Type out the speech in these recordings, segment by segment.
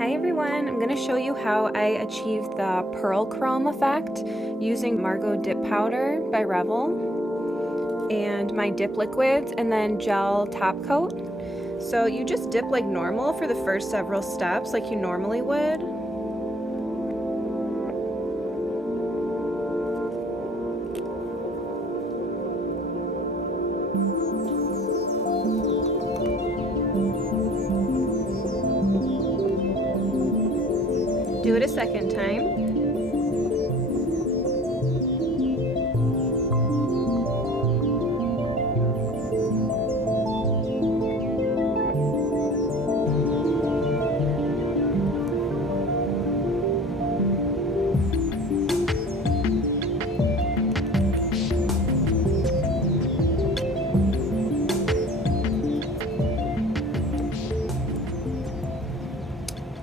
Hi everyone, I'm going to show you how I achieved the pearl chrome effect using Margo dip powder by Revel and my dip liquids and then gel top coat. So you just dip like normal for the first several steps like you normally would. Do it a second time.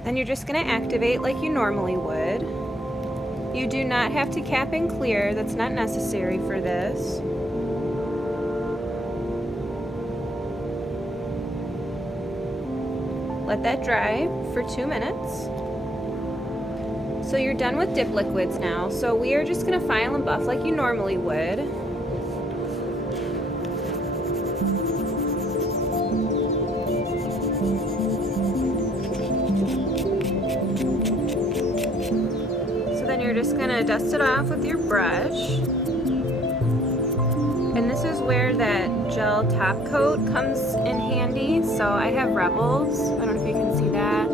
Then you're just going to activate like you normally would. You do not have to cap and clear, that's not necessary for this. Let that dry for 2 minutes. So you're done with dip liquids now, so we are just going to file and buff like you normally would. You're just going to dust it off with your brush. And this is where that gel top coat comes in handy. So I have Revel's, I don't know if you can see that,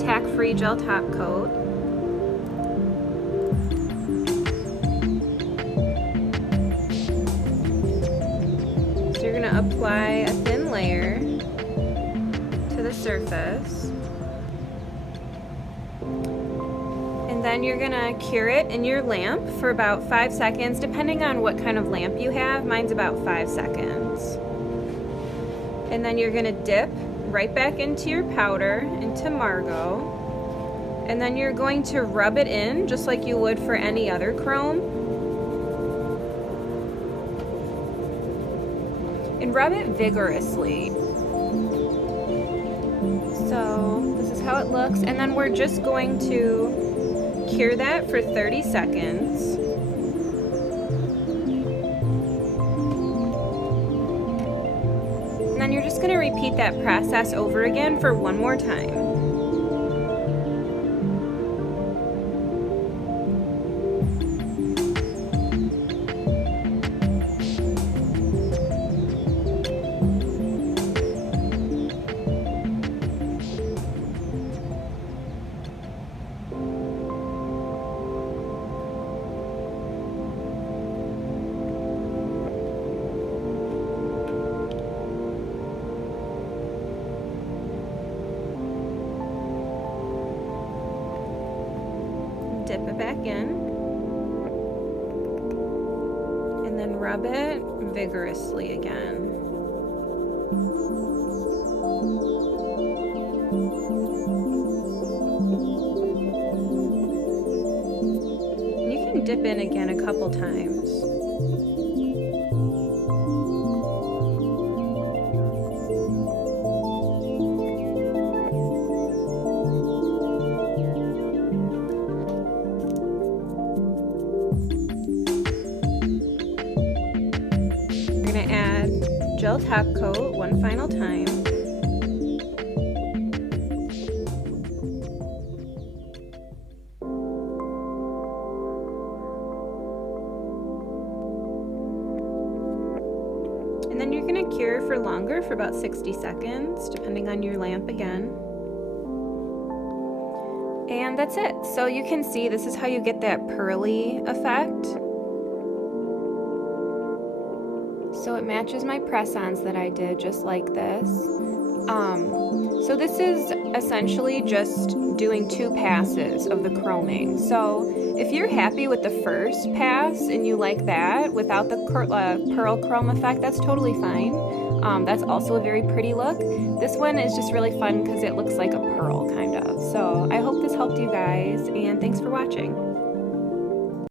tack-free gel top coat. So you're going to apply a thin layer to the surface. And then you're gonna cure it in your lamp for about 5 seconds, depending on what kind of lamp you have. Mine's about 5 seconds. And then you're gonna dip right back into your powder, into Margo. And then you're going to rub it in just like you would for any other chrome. And rub it vigorously. So this is how it looks. And then we're just going to cure that for 30 seconds. And then you're just going to repeat that process over again for one more time. Dip it back in, and then rub it vigorously again. You can dip in again a couple times. Add gel top coat one final time. And then you're going to cure for longer, for about 60 seconds, depending on your lamp again. And that's it. So you can see this is how you get that pearly effect. So it matches my press-ons that I did, just like this. So this is essentially just doing 2 passes of the chroming. So if you're happy with the first pass and you like that without the pearl chrome effect, that's totally fine. That's also a very pretty look. This one is just really fun because it looks like a pearl, kind of. So I hope this helped you guys, and thanks for watching.